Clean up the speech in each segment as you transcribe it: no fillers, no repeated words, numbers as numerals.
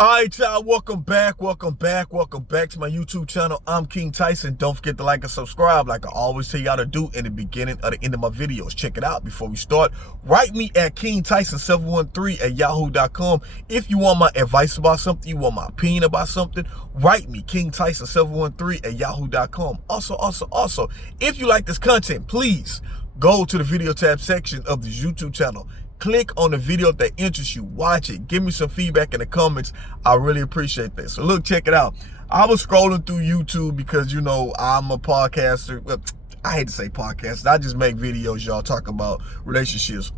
All right, y'all, welcome back to my YouTube channel. I'm King Tyson. Don't forget to like and subscribe like I always tell y'all to do in the beginning or the end of my videos. Check it out before we start. Write me at KingTyson713@yahoo.com. If you want my advice about something, you want my opinion about something, write me, KingTyson713@yahoo.com. Also, if you like this content, please go to the video tab section of this YouTube channel. Click on the video that interests you. Watch it. Give me some feedback in the comments. I really appreciate that. So look, check it out. I was scrolling through YouTube because, you know, I'm a podcaster. Well, I hate to say podcaster. I just make videos, y'all, talking about relationships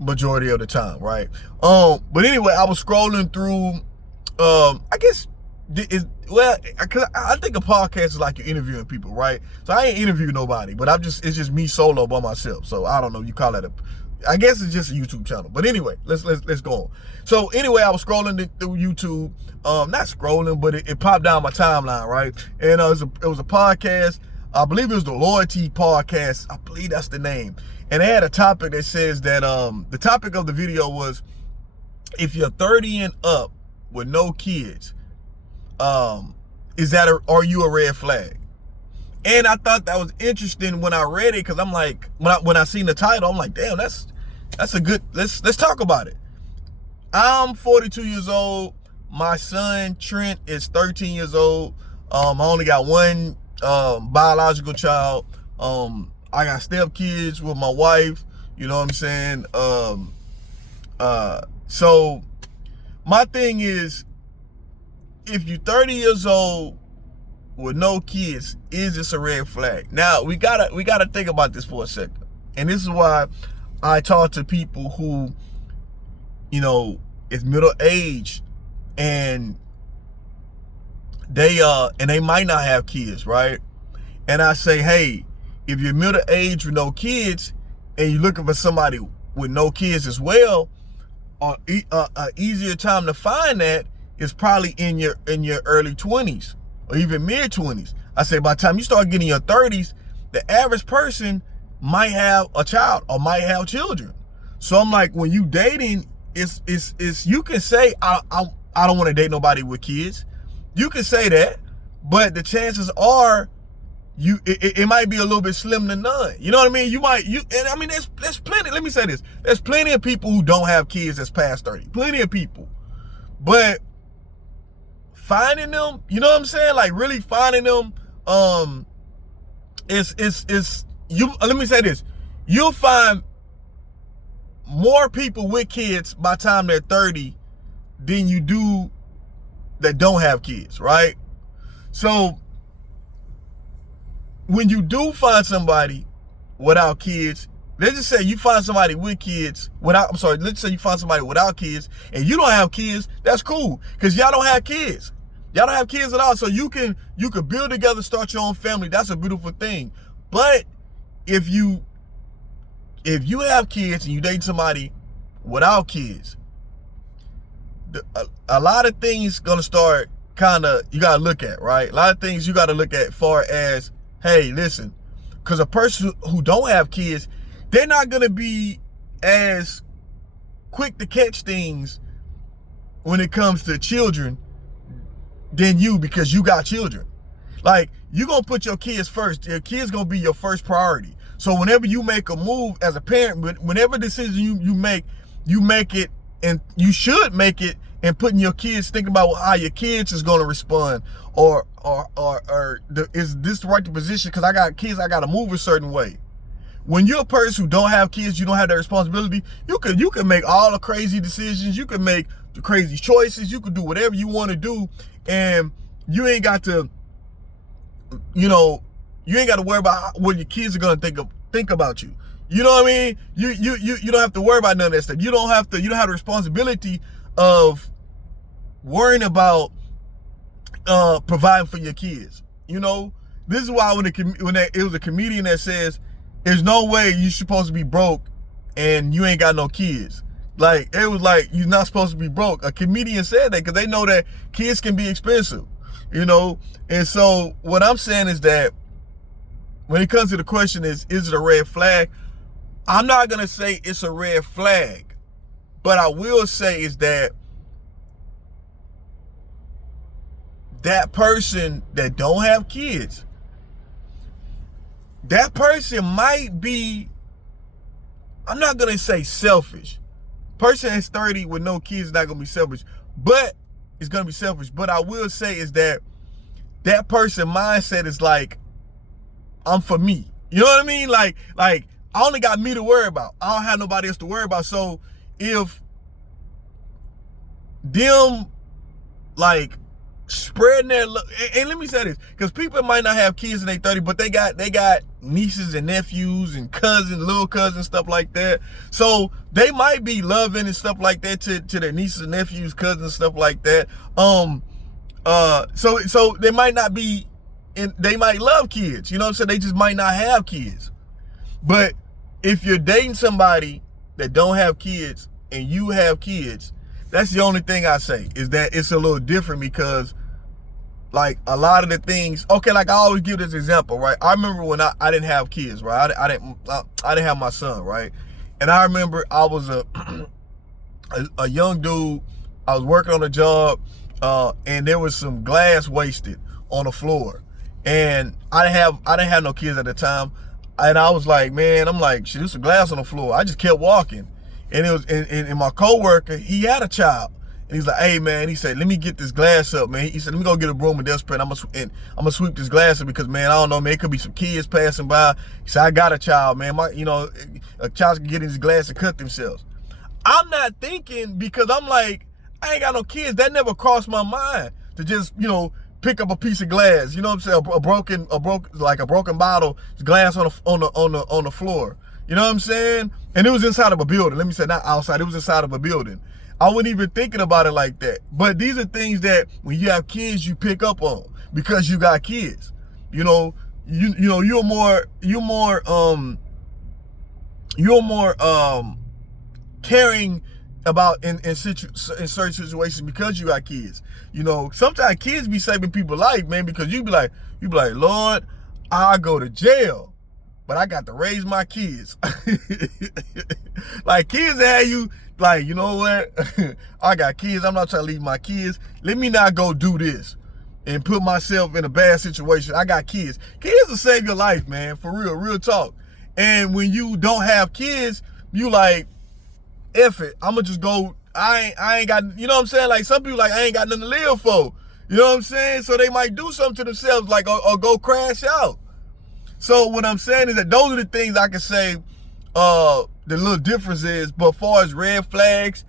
majority of the time, right? But anyway, I was scrolling through, I guess, because I think a podcast is like you're interviewing people, right? So I ain't interviewing nobody, but it's just me solo by myself. So I don't know, you call it I guess it's just a YouTube channel. But anyway, let's go on. So anyway, I was scrolling through YouTube, not scrolling, but it popped down my timeline, right? And it was a podcast. I believe it was the Loyalty Podcast. I believe that's the name. And they had a topic that says that the topic of the video was, if you're 30 and up with no kids, are you a red flag? And I thought that was interesting when I read it, because I'm like, when I seen the title, I'm like, damn, that's a good, let's talk about it. I'm 42 years old. My son Trent is 13 years old. I only got one biological child. I got step kids with my wife. You know what I'm saying? So my thing is, if you're 30 years old with no kids, is this a red flag? Now we gotta think about this for a second. And this is why I talk to people who, you know, is middle aged and they might not have kids, right? And I say, hey, if you're middle aged with no kids and you're looking for somebody with no kids as well, an easier time to find that is probably in your early 20s. Or even mid-20s. I say by the time you start getting your 30s, the average person might have a child or might have children. So I'm like, when you dating, it's you can say I don't want to date nobody with kids. You can say that, but the chances are it might be a little bit slim to none. You know what I mean? There's plenty. Let me say this: there's plenty of people who don't have kids that's past 30. Plenty of people, but finding them, you know what I'm saying? Like really finding them, let me say this. You'll find more people with kids by the time they're 30 than you do that don't have kids, right? So when you do find somebody without kids, let's just say you find somebody with kids let's say you find somebody without kids and you don't have kids, that's cool, because y'all don't have kids. Y'all don't have kids at all, so you can build together, start your own family. That's a beautiful thing. But if you have kids and you date somebody without kids, a lot of things gonna start you gotta look at, right? A lot of things you gotta look at, far as, hey, listen, because a person who don't have kids, they're not gonna be as quick to catch things when it comes to children than you, because you got children. Like, you gonna put your kids first. Your kids gonna be your first priority. So whenever you make a move as a parent, whenever decision you make it, and you should make it, and putting your kids, thinking about how your kids is gonna respond, or is this the right position? Because I got kids, I gotta move a certain way. When you're a person who don't have kids, you don't have that responsibility, you can make all the crazy decisions, you can make the crazy choices, you can do whatever you want to do, and you ain't got to, you ain't got to worry about what your kids are gonna think about you. You know what I mean? You don't have to worry about none of that stuff. You don't have the responsibility of worrying about providing for your kids. You know, this is why when it was a comedian that says, there's no way you're supposed to be broke and you ain't got no kids. Like, it was like, you're not supposed to be broke. A comedian said that because they know that kids can be expensive, you know? And so what I'm saying is that when it comes to the question is it a red flag? I'm not going to say it's a red flag, but I will say is that that person that don't have kids, that person might be, I'm not gonna say selfish. Person that's 30 with no kids is not gonna be selfish, but it's gonna be selfish. But I will say is that person mindset is like, I'm for me. You know what I mean? Like I only got me to worry about. I don't have nobody else to worry about. So if them like spreading their love, and let me say this, because people might not have kids in their 30, but they got nieces and nephews and cousins, little cousins, stuff like that. So they might be loving and stuff like that to their nieces and nephews, cousins, stuff like that. So they might not be, and they might love kids, you know what I'm saying? They just might not have kids. But if you're dating somebody that don't have kids and you have kids, that's the only thing I say, is that it's a little different, because like a lot of the things, okay, like I always give this example, right? I remember when I didn't have kids, right? I didn't have my son, right? And I remember I was a young dude. I was working on a job, and there was some glass wasted on the floor, and I didn't have no kids at the time, and I was like, man, I'm like, shit, there's some glass on the floor. I just kept walking, and it was, and my coworker, he had a child, and he's like, hey man, he said, let me get this glass up, man. He said, let me go get a broom and dustpan. I'm gonna sweep this glass up, because man, I don't know, man, it could be some kids passing by. He said, I got a child, man. A child can get in this glass and cut themselves. I'm not thinking, because I'm like, I ain't got no kids. That never crossed my mind to just, pick up a piece of glass. You know what I'm saying? A broken bottle, glass on the floor. You know what I'm saying? And it was inside of a building. Let me say, not outside. It was inside of a building. I wasn't even thinking about it like that. But these are things that when you have kids, you pick up on, because you got kids. You're more caring about in certain situations, because you got kids. Sometimes kids be saving people's life, man, because you be like, Lord, I go to jail, but I got to raise my kids. Like, kids have you like, you know what? I got kids. I'm not trying to leave my kids. Let me not go do this and put myself in a bad situation. I got kids. Kids will save your life, man, for real talk. And when you don't have kids, you like, F it, I'ma just go, I ain't got, you know what I'm saying? Like, some people like, I ain't got nothing to live for. You know what I'm saying? So they might do something to themselves, like, or go crash out. So what I'm saying is that those are the things I can say, the little difference is. But as far as red flags,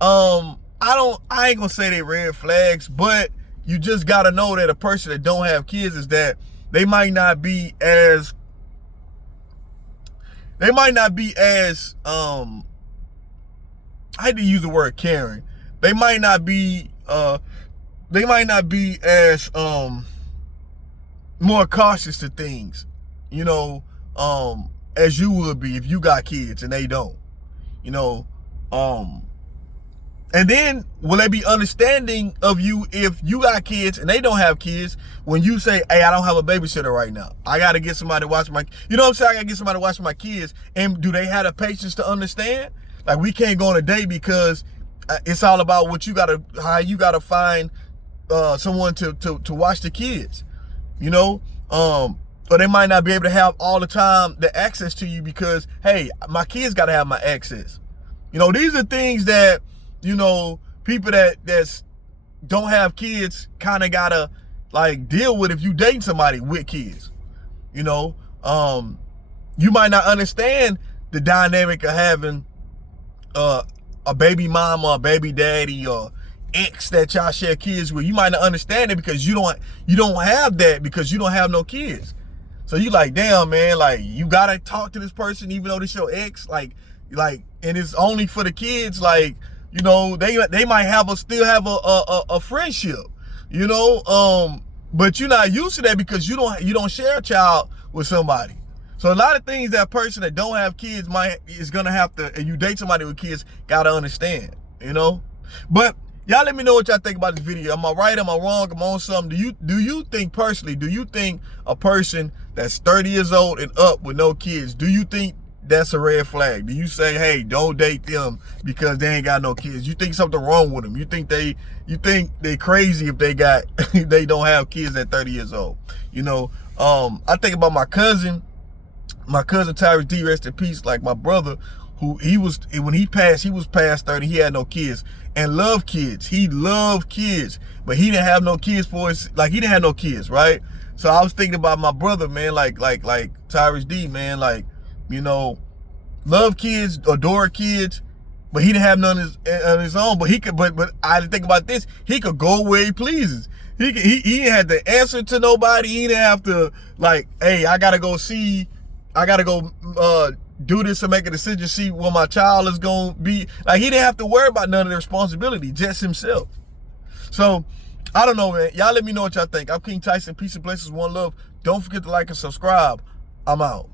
I ain't gonna say they red flags, but you just gotta know that a person that don't have kids is that they might not be as I hate to use the word caring. They might not be as more cautious to things, as you would be if you got kids and they don't. And then will they be understanding of you if you got kids and they don't have kids, when you say, hey, I don't have a babysitter right now, I gotta get somebody to watch my, I gotta get somebody to watch my kids. And do they have the patience to understand? Like, we can't go on a date because it's all about how you gotta find someone to watch the kids, or they might not be able to have all the time the access to you because, hey, my kids gotta have my access. These are things that, people that don't have kids kind of gotta like deal with if you dating somebody with kids. You might not understand the dynamic of having a baby mama or a baby daddy or ex that y'all share kids with. You might not understand it because you don't have that, because you don't have no kids. So you like, damn, man, like, you gotta talk to this person even though this your ex, like, and it's only for the kids. Like, they might still have a friendship, but you're not used to that because you don't share a child with somebody. So a lot of things that person that don't have kids is gonna have to, and you date somebody with kids, gotta understand, But y'all let me know what y'all think about this video. Am I right? Am I wrong? Am I on something? Do you think a person that's 30 years old and up with no kids, do you think that's a red flag? Do you say, hey, don't date them because they ain't got no kids? You think something wrong with them? You think they crazy if they got they don't have kids at 30 years old? You know, I think about my cousin Tyrus D, rest in peace, like my brother, who when he passed, he was past 30, he had no kids and loved kids. He loved kids, but he didn't have no kids he didn't have no kids, right? So I was thinking about my brother, man, like Tyrus D, man, like, you know, love kids, adore kids, but he didn't have none on his own. But he could, but I had to think about this. He could go where he pleases. He didn't have to answer to nobody. He didn't have to, like, hey, I gotta go do this and make a decision, see where my child is gonna be. Like, he didn't have to worry about none of the responsibility, just himself. So I don't know, man. Y'all let me know what y'all think. I'm King Tyson. Peace and blessings. One love. Don't forget to like and subscribe. I'm out.